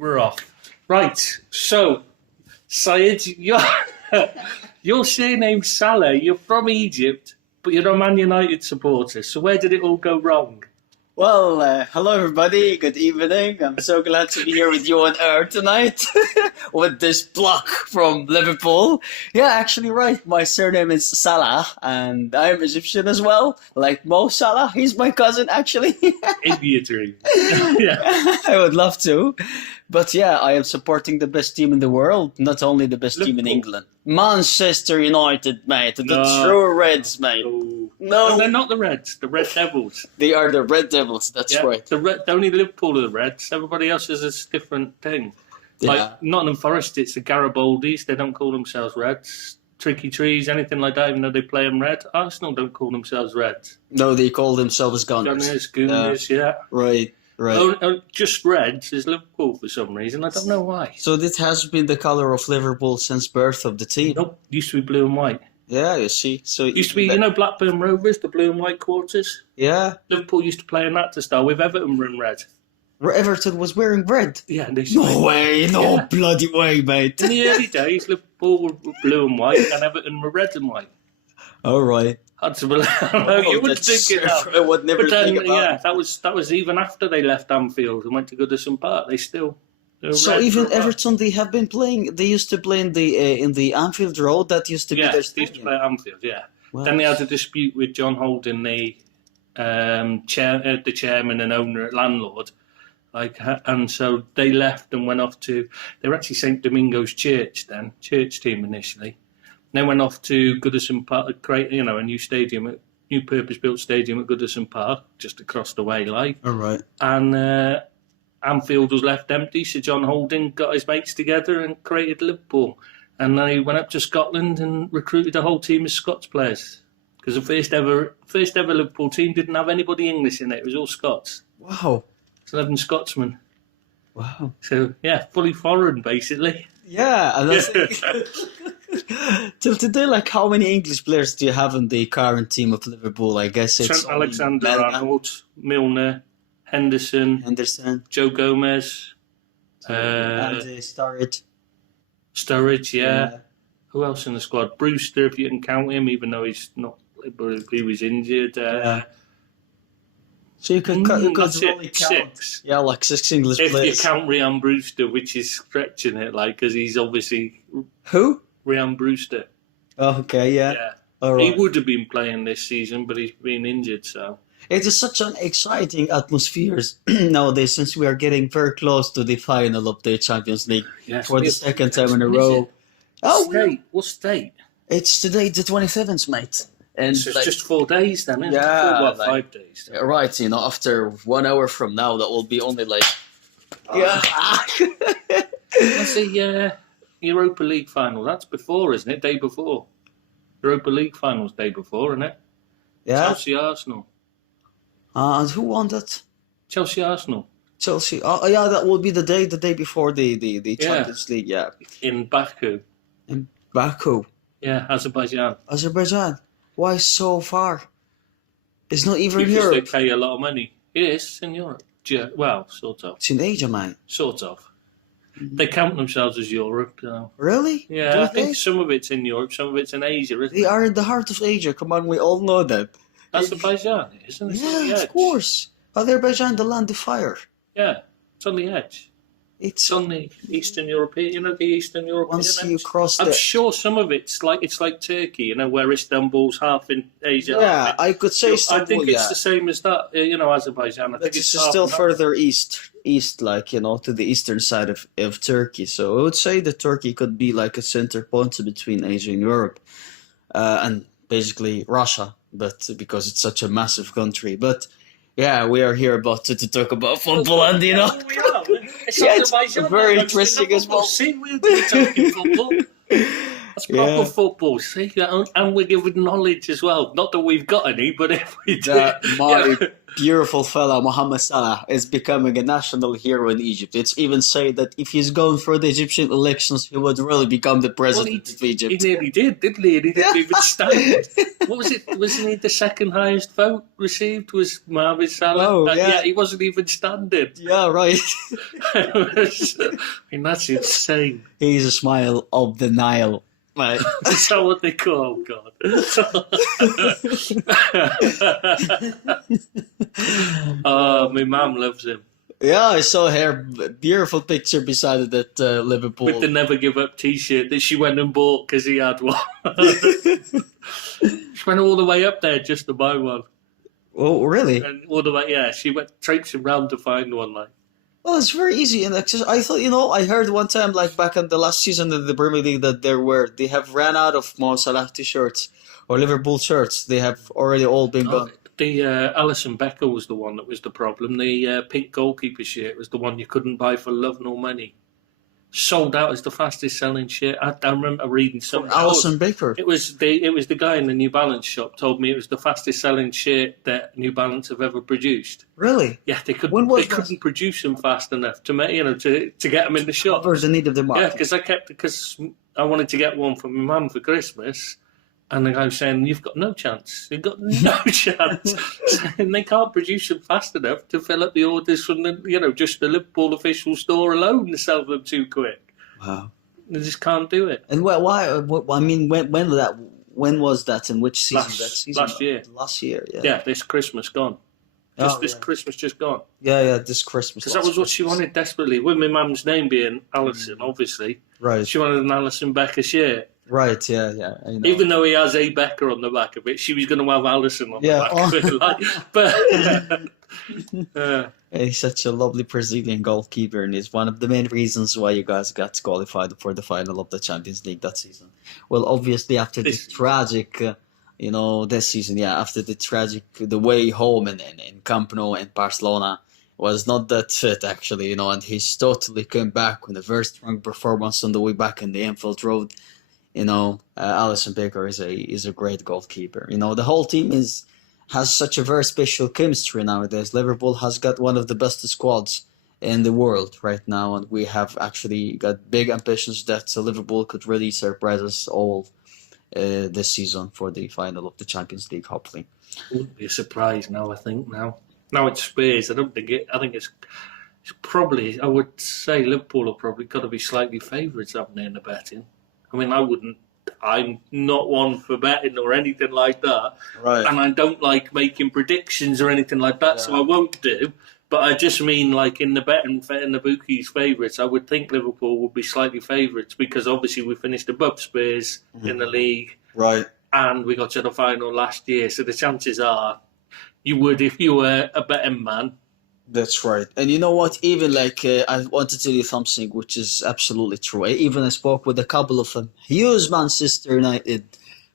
We're off. Right, so, Sayed, your surname's Salah. You're from Egypt, but you're a Man United supporter. So where did it all go wrong? Well, hello everybody, good evening. I'm so glad to be here with you on air tonight with this block from Liverpool. Yeah, actually right, my surname is Salah and I'm Egyptian as well, like Mo Salah, he's my cousin actually. India dream. Yeah. I would love to. But yeah, I am supporting the best team in the world, not only the best team in England. Manchester United, mate, the true Reds, mate. No, they're not the Reds. The Red Devils. They are the Red Devils. That's right. Only Liverpool are the Reds. Everybody else is a different thing. Yeah. Like Nottingham Forest, it's the Garibaldis. They don't call themselves Reds. Tricky Trees, anything like that, even though they play them red. Arsenal don't call themselves Reds. No, they call themselves Gunners. Gunners, yeah. Right. Right. Just Reds is Liverpool for some reason. I don't know why. So this has been the colour of Liverpool since birth of the team. Nope, used to be blue and white. Yeah, you see. So it used to be, Blackburn Rovers, the blue and white quarters. Yeah. Liverpool used to play in that to start with. Everton were in red. Everton was wearing red? Yeah. No bloody way, mate. In the early days, Liverpool were blue and white and Everton were red and white. All right. Hard to believe. You wouldn't think it. I would never think about it. Yeah, that was even after they left Anfield and went to Goodison Park. They still. So even Everton, they have been playing. They used to play in the Anfield Road. That used to be their stadium. They used to play at Anfield. Yeah. Wow. Then they had a dispute with John Holden, the chairman and owner, landlord. And so they left and went off to. They were actually St Domingo's church then, church team initially. Then went off to Goodison Park, create a new stadium, new purpose-built stadium at Goodison Park, just across the way, All right. And Anfield was left empty, so John Holding got his mates together and created Liverpool. And they went up to Scotland and recruited a whole team of Scots players. Because the first ever Liverpool team didn't have anybody English in it. It was all Scots. Wow. It's 11 Scotsmen. Wow. So, yeah, fully foreign, basically. Yeah. And that's till today, how many English players do you have in the current team of Liverpool? I guess it's Trent Alexander-Arnold, Milner, Henderson, Joe Gomez, and Sturridge, yeah. Who else in the squad? Brewster, if you can count him, even though he's not, he was injured. So you could really count. 6. Yeah, 6 English players. If you count Ryan Brewster, which is stretching it, because he's obviously... Who? Ryan Brewster. Oh, okay, yeah. All right. He would have been playing this season, but he's been injured, so... It is such an exciting atmosphere nowadays, since we are getting very close to the final of the Champions League for the second time in a row. What state? It's today, the 27th, mate. And so it's just 4 days then, isn't it? 5 days. Then. Right, after 1 hour from now, that will be only That's the Europa League final. That's before, isn't it? Day before. Europa League finals day before, isn't it? Yeah. Chelsea-Arsenal. And who won that? Chelsea-Arsenal. Chelsea. Oh, yeah, that will be the day before the Champions League, yeah. In Baku. In Baku. Yeah, Azerbaijan. Azerbaijan. Why so far? It's not even in Europe. Because they pay a lot of money. It is in Europe. Well, sort of. It's in Asia, man. Sort of. Mm-hmm. They count themselves as Europe. Really? Yeah, I think some of it's in Europe, some of it's in Asia, isn't it? They are in the heart of Asia. Come on, we all know that. Azerbaijan, isn't it? Yeah, of course. Azerbaijan, the land of fire. Yeah, it's on the edge. It's on the Eastern European, the Eastern European. Once you cross I'm sure some of it's like Turkey, where Istanbul's half in Asia. Yeah, I could say Istanbul. I think it's the same as that, Azerbaijan. I think it's still further east, to the eastern side of Turkey. So I would say that Turkey could be like a center point between Asia and Europe, and basically Russia, but because it's such a massive country. But yeah, we are here to talk about football, and we are. It's very interesting as well. See, we're talking football. That's proper football, see? And we're giving knowledge as well. Not that we've got any, but if we do. beautiful fella Mohammed Salah is becoming a national hero in Egypt. It's even said that if he's going for the Egyptian elections, he would really become the Well, president of he Egypt. nearly did, didn't he? And he didn't Yeah. even stand. What was it? Wasn't he the second highest vote received? Was Mohamed Salah? Oh, yeah. He wasn't even standing. Yeah, right. I mean, that's insane. He's a smile of the Nile, mate. Is that what they call? Oh, God. Oh, my mum loves him. Yeah, I saw her beautiful picture beside it at Liverpool. With the Never Give Up t-shirt that she went and bought because he had one. She went all the way up there just to buy one. Oh, really? And all the way, yeah, she went traipsing round to find one. Like, Well, it's very easy and access. I thought, I heard one time, like back in the last season of the Premier League, that they have ran out of Mo Salah t-shirts or Liverpool shirts. They have already all been gone. The Alisson Becker was the one that was the problem. The pink goalkeeper shirt was the one you couldn't buy for love nor money. Sold out as the fastest selling shirt. I remember reading something. Alisson Becker. It was the guy in the New Balance shop told me it was the fastest selling shirt that New Balance have ever produced. Really? Yeah, they When was that? couldn't produce them fast enough to make to get them in the shop. Covers the need of the market. Yeah, because I wanted to get one for my mum for Christmas. And the guy was saying, you've got no chance. You've got no chance. And they can't produce them fast enough to fill up the orders from just the Liverpool official store alone to sell them too quick. Wow. They just can't do it. And why? I mean, when was that? In which season? That season? Last year. Last year, yeah. Yeah, this Christmas gone. Christmas just gone. Yeah, this Christmas. Because that was what she wanted desperately. With my mum's name being Alisson, obviously. Right. She wanted an Alisson Becker shirt. Right, yeah. I know. Even though he has A. Becker on the back of it, she was going to have Alisson on the back of it. But he's such a lovely Brazilian goalkeeper, and he's one of the main reasons why you guys got qualified for the final of the Champions League that season. Well, obviously after the tragic, this season, after the way home in Camp Nou and Barcelona was not that fit actually, and he's totally come back with a very strong performance on the way back in the Anfield Road. Alisson Becker is a great goalkeeper. The whole team has such a very special chemistry nowadays. Liverpool has got one of the best squads in the world right now, and we have actually got big ambitions that Liverpool could really surprise us all this season for the final of the Champions League, hopefully. It wouldn't be a surprise now, I think. Now it's Spurs. I think it's probably, I would say Liverpool are probably got to be slightly favourites, haven't they, in the betting? I mean, I'm not one for betting or anything like that. Right. And I don't like making predictions or anything like that, so I won't do. But I just mean, like, in the betting, in the bookies' favourites, I would think Liverpool would be slightly favourites because obviously we finished above Spurs in the league. Right. And we got to the final last year. So the chances are you would, if you were a betting man. That's right. And you know what? Even I want to tell you something which is absolutely true. I spoke with a couple of huge Manchester United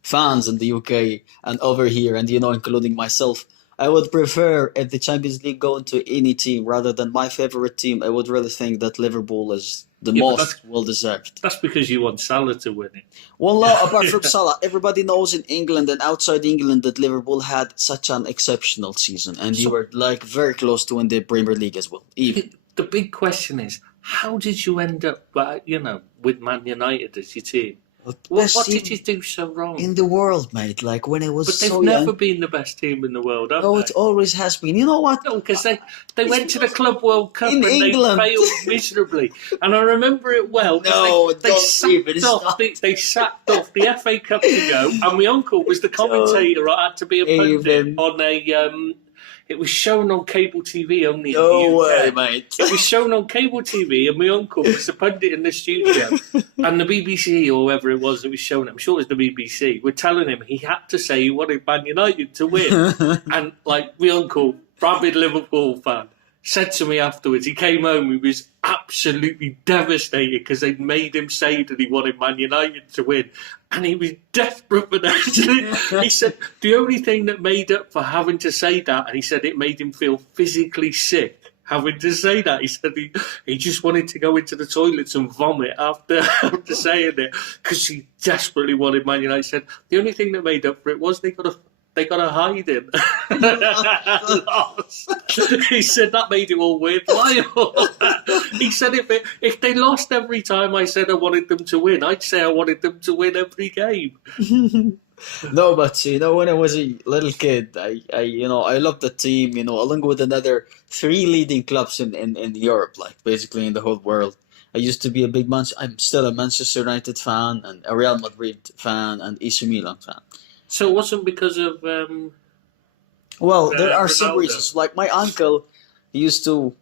fans in the UK and over here, and including myself. I would prefer if the Champions League go into any team rather than my favorite team. I would really think that Liverpool is the most well-deserved. That's because you want Salah to win it. Well, no, apart from Salah, everybody knows in England and outside England that Liverpool had such an exceptional season, and you were very close to win the Premier League as well. Even. The big question is, how did you end up, with Man United as your team? What did you do so wrong? In the world, mate, when it was so young. But they've never been the best team in the world, have they? No, it always has been. You know what? No, because they went to the Club World Cup in and England. They failed miserably. And I remember it well. No, they sacked off the FA Cup to go, and my uncle was the commentator. I had to be a pundit on a... It was shown on cable TV only in the UK. No way, mate. It was shown on cable TV, and my uncle was the pundit in the studio. And the BBC, or whoever it was that was showing it, I'm sure it was the BBC, were telling him he had to say he wanted Man United to win. And, my uncle, rabid Liverpool fan, said to me afterwards, he came home, he was absolutely devastated because they'd made him say that he wanted Man United to win. And he was desperate for that. He said the only thing that made up for having to say that, and he said it made him feel physically sick having to say that. He said he just wanted to go into the toilets and vomit after saying it because he desperately wanted Man United. He said the only thing that made up for it was they got they got to hide him. He said that made it all worthwhile. He said if they lost every time I said I wanted them to win, I'd say I wanted them to win every game. No, but when I was a little kid, I loved the team, along with another three leading clubs in Europe, like basically in the whole world. I used to be I'm still a Manchester United fan and a Real Madrid fan and AC Milan fan. So it wasn't because of Well, there are some Ronaldo. reasons. Like my uncle, he's still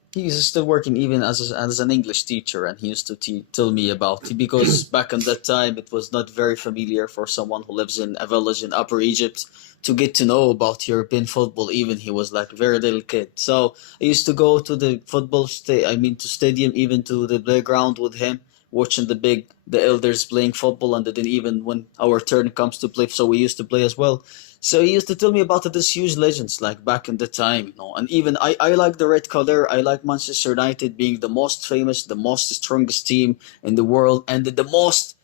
working even as an English teacher, and he used to tell me about it because back in that time it was not very familiar for someone who lives in a village in Upper Egypt to get to know about European football. Even he was like a very little kid. So I used to go to the to stadium, even to the playground with him, watching the elders playing football, and then even when our turn comes to play, so we used to play as well. So he used to tell me about these huge legends, like back in the time, And even I like the red color. I like Manchester United being the most famous, the most strongest team in the world, and the most,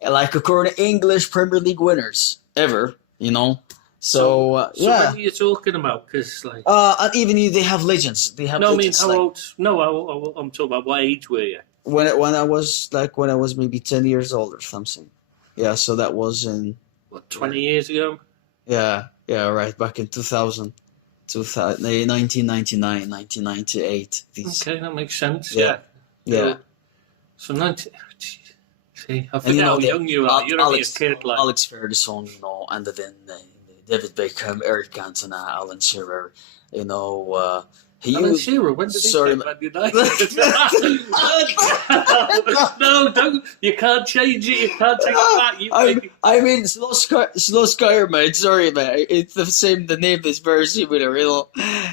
like, according to English Premier League winners ever, So So yeah. what are you talking about? Because like, And even they have legends. They have no, I mean legends. how Like, old? No, I'm talking about what age were you? when I was maybe 10 years old or something. Yeah, so that was in. What, 20 years ago? Yeah, right, back in 2000, 1999, 1998. Okay, that makes sense. Yeah. Yeah. Yeah. So 90. See, I And forget how young you are. You're only a kid, like. Alex Ferguson, and then David Beckham, Eric Cantona, Alan Shearer, Alan Shearer, when did he play Man United? No, don't. You can't change it. You can't take it back. I mean, Solskjaer, mate. Sorry, mate. It's the name is very similar,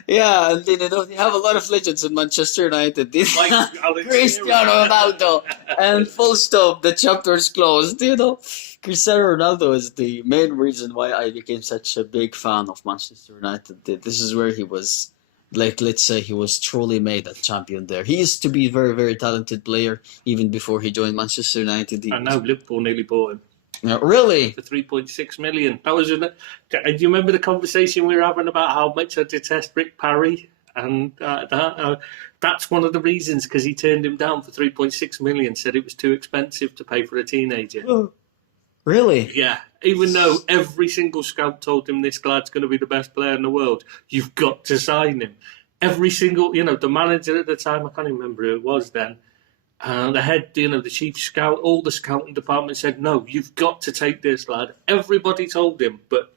Yeah, and then they have a lot of legends in Manchester United. Like Alan Cristiano Ronaldo, and full stop. The chapter is closed. Cristiano Ronaldo is the main reason why I became such a big fan of Manchester United. This is where he was. Like, let's say he was truly made a champion there. He used to be a very, very talented player even before he joined Manchester United. I know Liverpool nearly bought him. Really? For 3.6 million. That was. Do you remember the conversation we were having about how much I detest Rick Parry? And that's one of the reasons, because he turned him down for 3.6 million. Said it was too expensive to pay for a teenager. Oh, really? Yeah. Even though every single scout told him this lad's going to be the best player in the world, you've got to sign him. Every single, the manager at the time, I can't even remember who it was then, the head, the chief scout, all the scouting department said, no, you've got to take this lad. Everybody told him, but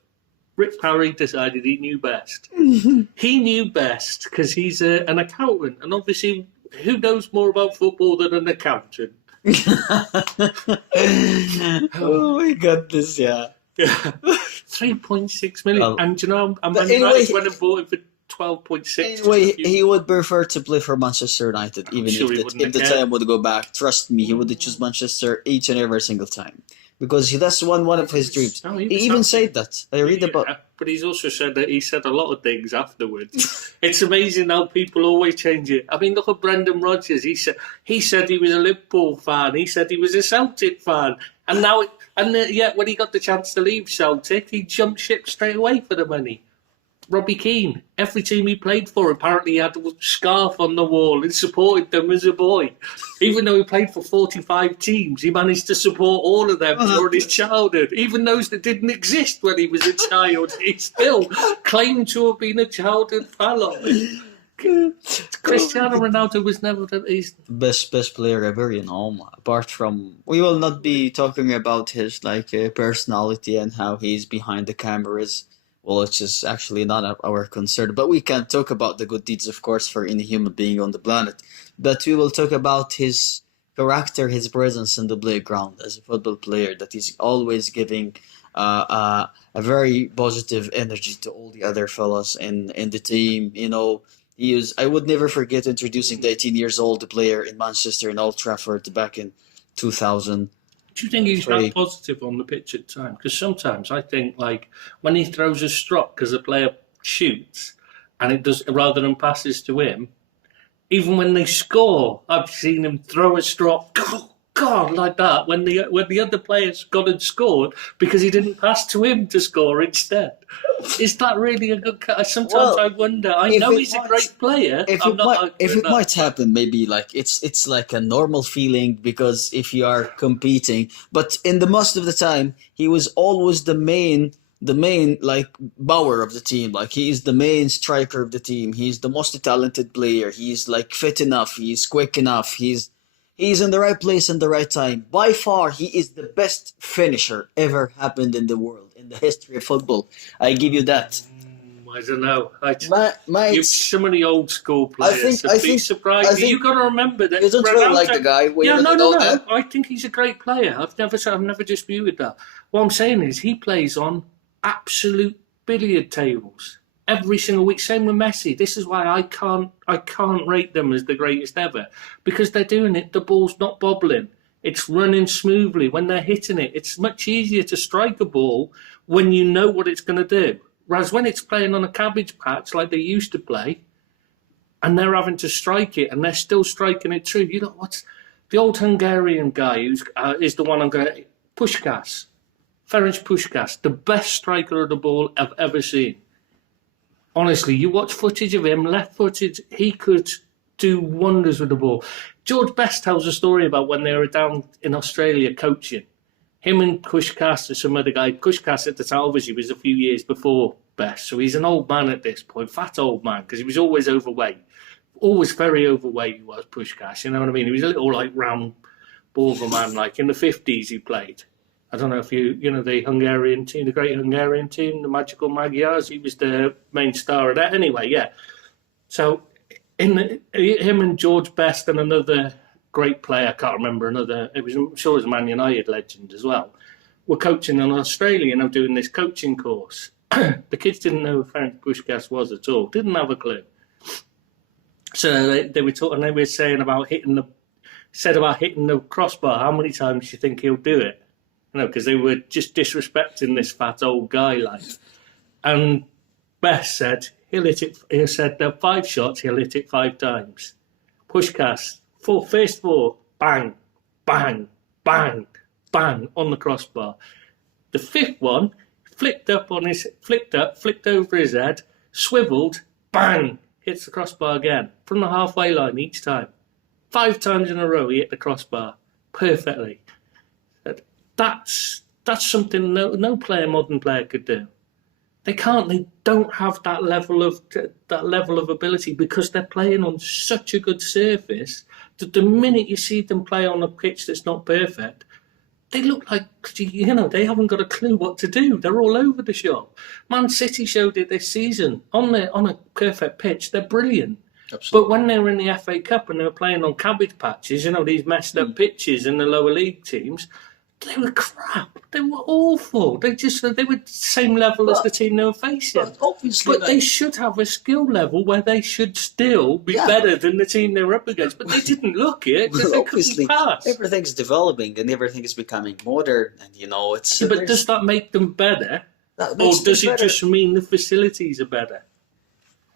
Rick Parry decided he knew best. He knew best because he's an accountant, and obviously, who knows more about football than an accountant? Oh my goodness, yeah. 3.6 million. And I'm anyway, went and bought him for 12.6. Anyway, he would prefer to play for Manchester United, even sure if the time would go back. Trust me, he would choose Manchester each and every single time. Because that's one of his dreams. Oh, he even said that. I read about. But he's also said that he said a lot of things afterwards. It's amazing how people always change it. I mean, look at Brendan Rodgers. He said he was a Liverpool fan. He said he was a Celtic fan. And now, yet when he got the chance to leave Celtic, he jumped ship straight away for the money. Robbie Keane, every team he played for, apparently he had a scarf on the wall and supported them as a boy. Even though he played for 45 teams, he managed to support all of them during his childhood. Even those that didn't exist when he was a child, he still claimed to have been a childhood fan of it. Cristiano Ronaldo was never the best player ever, apart from, we will not be talking about his personality and how he's behind the cameras. Well, it's just actually not our concern. But we can talk about the good deeds, of course, for any human being on the planet. But we will talk about his character, his presence in the playground as a football player, that he's always giving a very positive energy to all the other fellas in the team. I would never forget introducing the 18 years old player in Manchester in Old Trafford back in 2000. Do you think he's that positive on the pitch at time? Because sometimes I think, when he throws a strop because the player shoots and it does, rather than passes to him, even when they score, I've seen him throw a strop God, like that when the other players got and scored because he didn't pass to him to score instead. Is that really a good? Sometimes I wonder. I know he's a great player. If it might happen, maybe like it's like a normal feeling because if you are competing, but in the most of the time, he was always the main like bower of the team. Like he is the main striker of the team. He's the most talented player. He's like fit enough. He's quick enough. He's in the right place in the right time. By far, he is the best finisher ever happened in the world, in the history of football. I give you that. I don't know. You've some of the old school players. I think surprised. You've got to remember that. You don't really like the guy. No. I think he's a great player. I've never disputed that. What I'm saying is he plays on absolute billiard tables every single week. Same with Messi. This is why I can't rate them as the greatest ever, because they're doing it. The ball's not bobbling. It's running smoothly. When they're hitting it, it's much easier to strike a ball when you know what it's going to do. Whereas when it's playing on a cabbage patch like they used to play, and they're having to strike it, and they're still striking it true. You know what's the old Hungarian guy who's is the one I'm going to Puskás. Ferenc Puskás, the best striker of the ball I've ever seen. Honestly, you watch footage of him, left-footed, he could do wonders with the ball. George Best tells a story about when they were down in Australia coaching. Him and Puskás and some other guy. Puskás at the time, obviously, was a few years before Best, so he's an old man at this point, fat old man, because he was always overweight. Always very overweight he was, Puskás, you know what I mean? He was a little, like, round Borger man, like, in the 50s he played. I don't know if you know the Hungarian team, the great Hungarian team, the Magical Magyars. He was the main star of that. Anyway, yeah. So him and George Best and another great player, I can't remember I'm sure it was a Man United legend as well, were coaching in Australia and I'm doing this coaching course. The kids didn't know who Ferenc Puskás was at all. Didn't have a clue. So they were talking. They were saying about hitting the crossbar. How many times do you think he'll do it? Because they were just disrespecting this fat old guy, like. And Best said he'll hit it. He said there are 5 shots. He'll hit it 5 times. Puskás, first 4, bang, bang, bang, bang on the crossbar. The 5th one flicked over his head, swiveled, bang, hits the crossbar again from the halfway line each time. 5 times in a row he hit the crossbar perfectly. That's something no modern player could do. They can't. They don't have that level of ability because they're playing on such a good surface that the minute you see them play on a pitch that's not perfect, they look like they haven't got a clue what to do. They're all over the shop. Man City showed it this season on a perfect pitch. They're brilliant. Absolutely. But when they were in the FA Cup and they were playing on cabbage patches, these messed up pitches in the lower league teams. They were crap. They were awful. They were the same level as the team they were facing. But they should have a skill level where they should still be better than the team they were up against. But they didn't look it because they couldn't pass. Everything's developing and everything is becoming modern, and it's. But does that make them better, or does it just mean the facilities are better?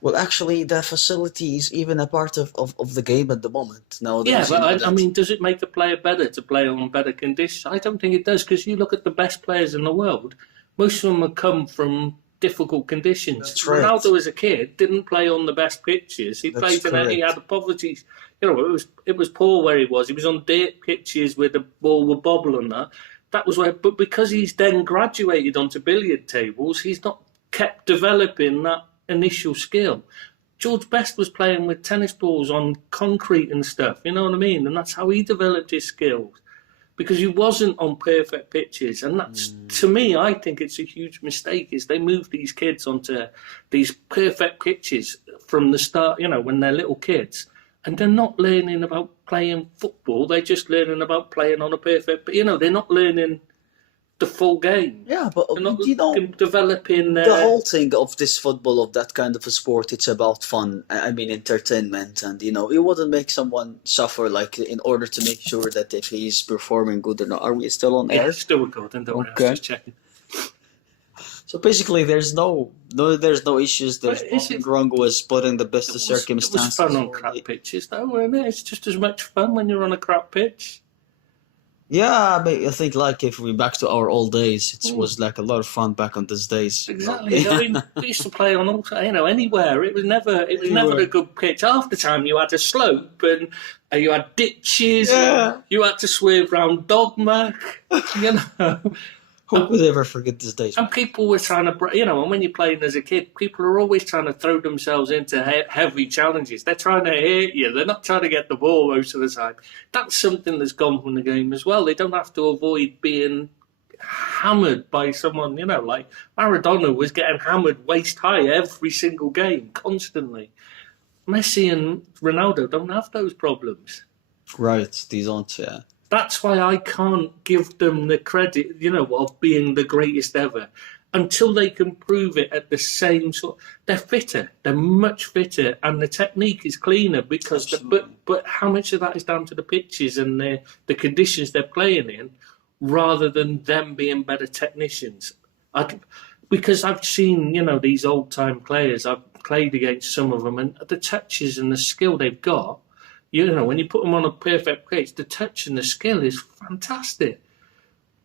Well, actually, the facility is even a part of the game at the moment. Now, but I mean, does it make the player better to play on better conditions? I don't think it does, because you look at the best players in the world, most of them have come from difficult conditions. Ronaldo, as a kid, didn't play on the best pitches. He he had a poverty. It was poor where he was. He was on dirt pitches where the ball would bobble and that. That was where. But because he's then graduated onto billiard tables, he's not kept developing that initial skill. George Best was playing with tennis balls on concrete and stuff, you know what I mean? And that's how he developed his skills, because he wasn't on perfect pitches. And that's, to me, I think it's a huge mistake, is they move these kids onto these perfect pitches from the start, when they're little kids. And they're not learning about playing football, they're just learning about playing on a perfect, they're not learning the full game. Yeah, but developing the whole thing of this football, of that kind of a sport, it's about fun. I mean, entertainment, and it wouldn't make someone suffer, like, in order to make sure that if he's performing good or not. Are we still on air? Yeah, still recording. Don't worry, I was just checking. So basically, there's no issues. There's nothing wrong with putting the best of circumstances. It was fun on crap pitches, though, wasn't it? It's just as much fun when you're on a crap pitch. Yeah, but I think like if we back to our old days, it Mm. was like a lot of fun back on those days. Exactly. I mean, we used to play on all, anywhere. It was never a Anyway. good pitch. Half the time you had a slope and you had ditches. Yeah. You had to swerve round dogma. You know, Who could ever forget these days? and people were trying to, and when you're playing as a kid, people are always trying to throw themselves into heavy challenges. They're trying to hit you. They're not trying to get the ball most of the time. That's something that's gone from the game as well. They don't have to avoid being hammered by someone, like Maradona was getting hammered waist high every single game, constantly. Messi and Ronaldo don't have those problems. Right, these aren't, yeah. That's why I can't give them the credit, of being the greatest ever until they can prove it at the same sort. They're fitter, they're much fitter, and the technique is cleaner because. But how much of that is down to the pitches and the conditions they're playing in, rather than them being better technicians? Because I've seen, these old time players. I've played against some of them, and the touches and the skill they've got. When you put them on a perfect pitch, the touch and the skill is fantastic.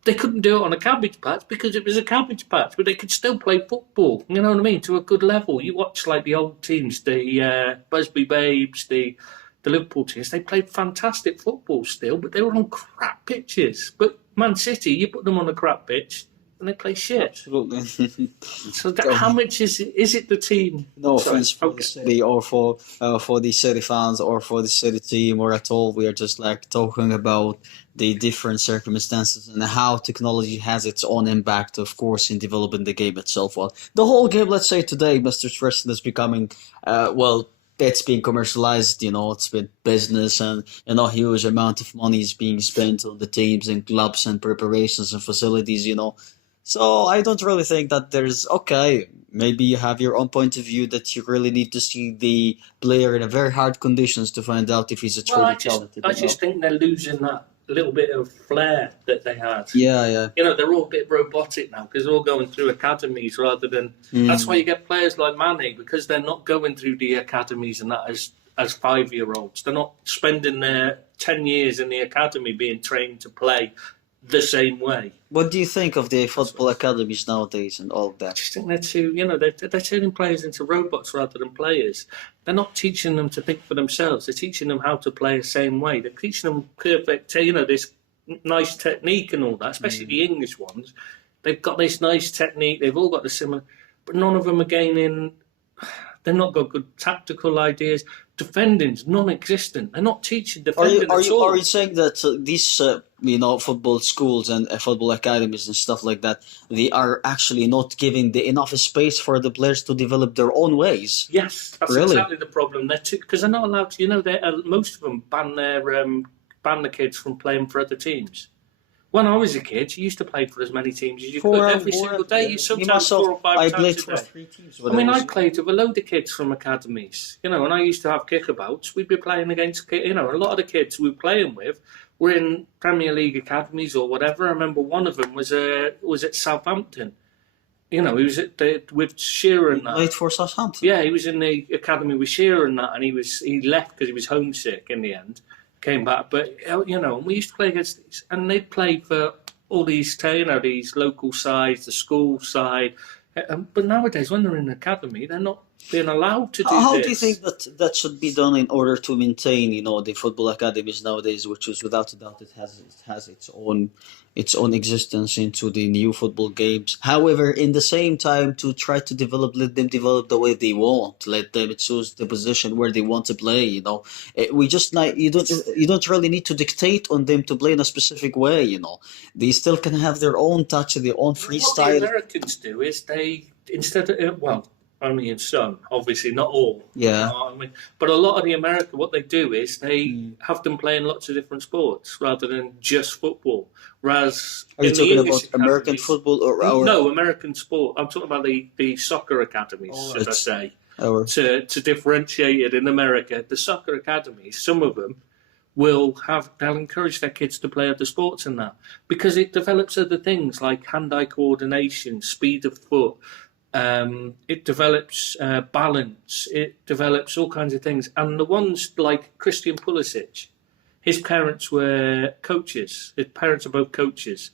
They couldn't do it on a cabbage patch because it was a cabbage patch, but they could still play football, you know what I mean, to a good level. You watch like the old teams, the Busby Babes, the Liverpool teams, they played fantastic football still, but they were on crap pitches. But Man City, you put them on a crap pitch, and they play shit. Absolutely. So how much is it? Is it the team? No offense for the city or for the city fans or for the city team or at all. We are just like talking about the different circumstances and how technology has its own impact, of course, in developing the game itself. Well, the whole game, let's say today, Mr. Tristan is becoming, it's being commercialized, it's been business and, a huge amount of money is being spent on the teams and clubs and preparations and facilities, So I don't really think that maybe you have your own point of view that you really need to see the player in a very hard conditions to find out if he's a truly talented. I just think they're losing that little bit of flair that they had. Yeah. They're all a bit robotic now because they're all going through academies rather than. That's why you get players like Mane because they're not going through the academies and that as 5-year-olds. They're not spending their 10 years in the academy being trained to play the same way. What do you think of the football academies nowadays and all of that? I just think they're too, they're turning players into robots rather than players. They're not teaching them to think for themselves. They're teaching them how to play the same way. They're teaching them perfect, this nice technique and all that, especially the English ones. They've got this nice technique. They've all got the similar, but none of them are gaining. They've not got good tactical ideas. Defending's non-existent. They're not teaching defending at all. Are you saying that these football schools and football academies and stuff like that, they are actually not giving enough space for the players to develop their own ways? Yes, that's exactly the problem. Because they're not allowed to. Most of them ban the kids from playing for other teams. When I was a kid, you used to play for as many teams as you could every single day. You sometimes 4 or 5 times a day. 3 teams. I played with a load of kids from academies. And I used to have kickabout. We'd be playing against, a lot of the kids we were playing with were in Premier League academies or whatever. I remember one of them was at Southampton. He was with Shearer and that. Played for Southampton? Yeah, he was in the academy with Shearer and that, and he left because he was homesick in the end. Came back, but we used to play against these, and they'd play for all these, these local sides, the school side. But nowadays, when they're in the academy, they're not being allowed to do this. How do you think that should be done in order to maintain, the football academies nowadays, which is without a doubt it has its own existence into the new football games. However, in the same time, to try to let them develop the way they want, let them choose the position where they want to play. We just you don't really need to dictate on them to play in a specific way. They still can have their own touch, their own freestyle. What the Americans do is they instead of only in some, obviously not all. Yeah. But a lot of the America, what they do is they have them playing lots of different sports rather than just football. Whereas are you talking about American football or our? No, American sport. I'm talking about the soccer academies, should I say? To differentiate it in America, the soccer academies, some of them they'll encourage their kids to play other sports in that because it develops other things like hand-eye coordination, speed of foot. It develops balance. It develops all kinds of things. And the ones like Christian Pulisic, his parents were coaches. His parents are both coaches.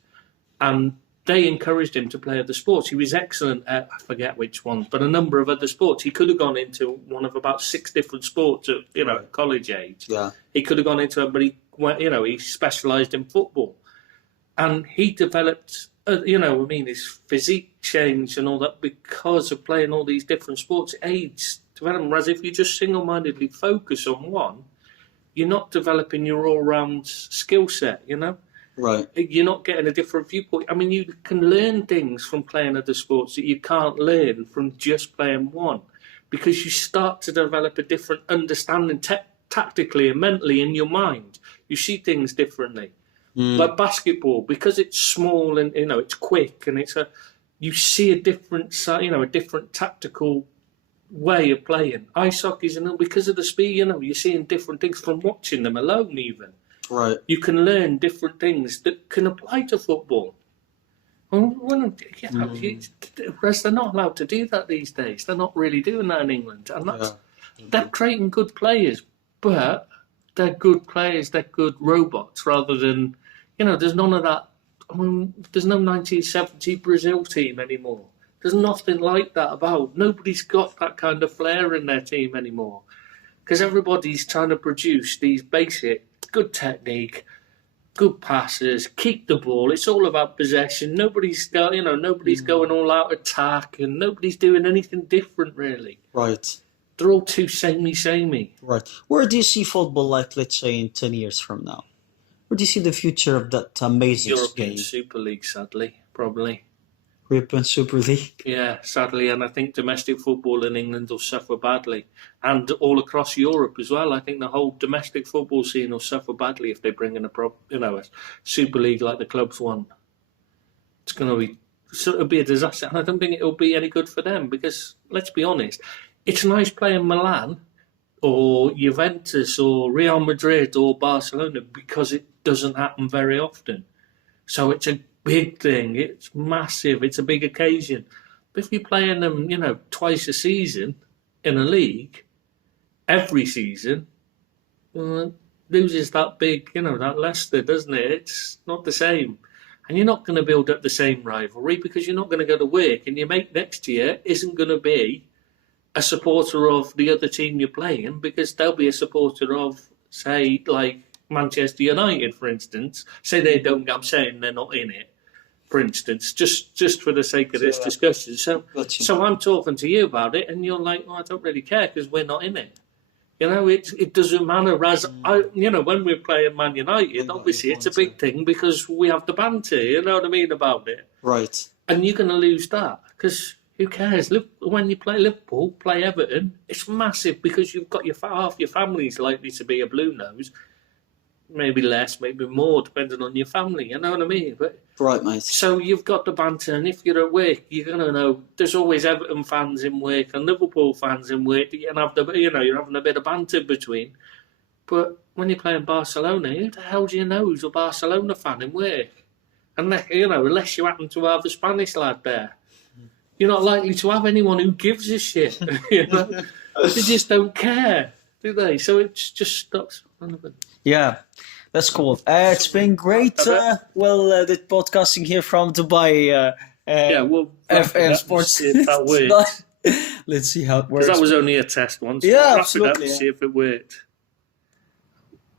And they encouraged him to play other sports. He was excellent at, I forget which ones, but a number of other sports. He could have gone into one of about 6 different sports at, college age. Yeah. He could have gone into it, but he specialised in football. And he developed, his physique changed and all that because of playing all these different sports. Age development, whereas if you just single-mindedly focus on one, you're not developing your all-round skill set, Right. You're not getting a different viewpoint. I mean, you can learn things from playing other sports that you can't learn from just playing one, because you start to develop a different understanding tactically and mentally in your mind. You see things differently. Like basketball, because it's small and it's quick and you see a different a different tactical way of playing. Ice hockey's because of the speed. You're seeing different things from watching them alone. Even. Right. You can learn different things that can apply to football. Whereas they're not allowed to do that these days. They're not really doing that in England. And they're creating good players, but they're good players, they're good robots, rather than, there's none of that. There's no 1970 Brazil team anymore. There's nothing like that about. Nobody's got that kind of flair in their team anymore. Because everybody's trying to produce these basic good technique, good passes, keep the ball. It's all about possession. Nobody's going all out attack, and nobody's doing anything different really. Right. They're all too samey. Right. Where do you see football, like, let's say, in 10 years from now? Where do you see the future of that amazing European game? Super League, sadly, probably. European Super League? Yeah, sadly, and I think domestic football in England will suffer badly. And all across Europe as well. I think the whole domestic football scene will suffer badly if they bring in a Super League like the clubs want. It'll be a disaster. And I don't think it'll be any good for them, because, let's be honest, it's nice playing Milan or Juventus or Real Madrid or Barcelona, because it doesn't happen very often. So it's a big thing. It's massive. It's a big occasion. But if you're playing them, twice a season in a league, every season, loses that big, that Leicester, doesn't it? It's not the same. And you're not going to build up the same rivalry, because you're not going to go to work, and your mate next year isn't going to be a supporter of the other team you're playing, because they'll be a supporter of, say, like Manchester United, for instance. Say they don't, I'm saying they're not in it, for instance, just for the sake of this discussion. So I'm talking to you about it, and you're like, I don't really care, because we're not in it. It doesn't matter. As when we're playing Man United, obviously it's a big thing, because we have the banter, you know what I mean, about it. Right. And you're going to lose that, because who cares? When you play Liverpool, play Everton, it's massive, because you've got half your family's likely to be a blue nose. Maybe less, maybe more, depending on your family, you know what I mean? But right, mate. So you've got the banter, and if you're at work, you're going to know there's always Everton fans in work and Liverpool fans in work. You can have you're having a bit of banter between. But when you're playing Barcelona, who the hell do you know who's a Barcelona fan in work? Unless you happen to have a Spanish lad there. You're not likely to have anyone who gives a shit. They just don't care, do they? So it just stops. Yeah, that's cool. It's been great. The podcasting here from Dubai. FM Sports. That worked. Let's see how it works. Because that was only a test once. Yeah, Wrap it up absolutely. to see if it worked.